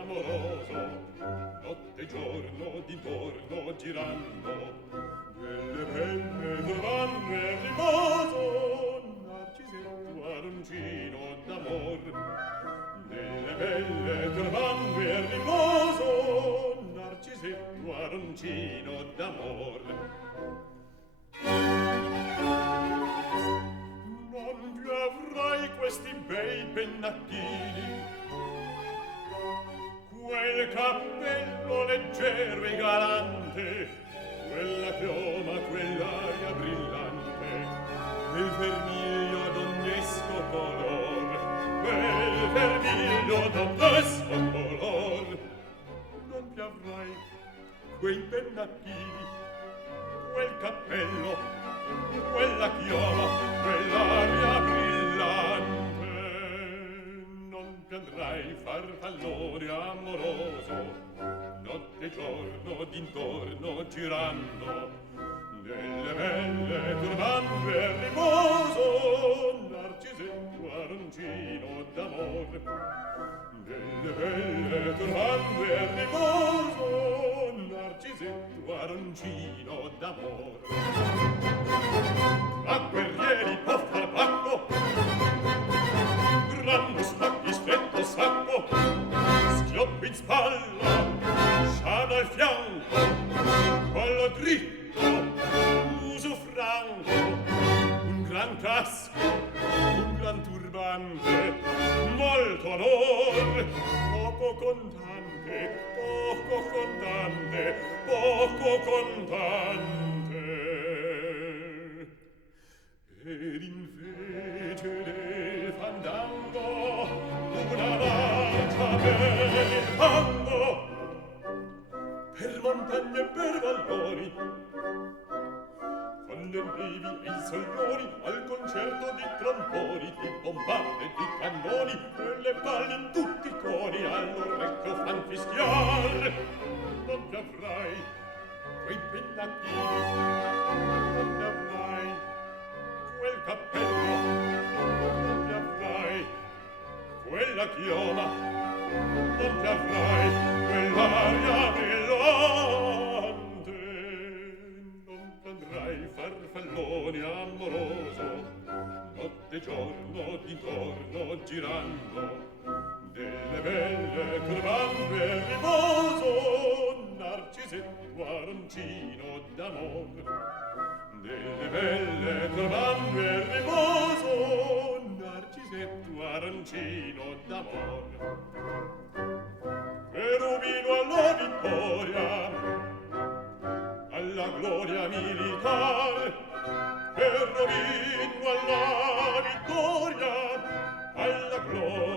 amoroso, notte e giorno d'intorno girando, delle belle trovande a riposo, Narcisetto aroncino d'amor. Delle belle trovande a riposo, Narcisetto aroncino d'amor. Non più avrai questi bei pennacchini, quel cappello leggero e galante, quella chioma, quell'aria brillante, quel vermiglio d'ognesco color, quel vermiglio d'ognesco color. Non più avrai quei pennacchini, quel cappello, quella chioma, quell'aria brillante. Non ti andrai farfallone amoroso, notte e giorno d'intorno girando, nelle belle turbante a riposo, Narcisetto aroncino d'amor. Nelle belle turbante a riposo, Narcisetto aroncino d'amor. A guerrieri può far pacco, grande spacchi stretto sacco, schioppi in spalla, sciada al fianco, collo dritto, muso franco, un gran casco, un gran turbante, molto onor, poco contante, poco contante, poco contante. Ed invece del fandango una marcia per il fango, per montagne e per valloni, con le nevi e i soglioni, al concerto di tromboni, di bombarde e di cannoni, e le palle in tutti i cori all'orecchio fan fischiar. Non ti avrai quei pennacchini, non ti avrai quel cappello, non ti avrai quella chioma, non ti avrai quell'aria brillante. Non t'andrai farfallone amoroso, notte e giorno d'intorno girando, delle belle turbande a riposo, Narcisetto aroncino d'amor. Delle belle turbande a riposo, Narcisetto aroncino d'amor. E rubino alla vittoria, alla gloria militare, e rubino alla vittoria, alla gloria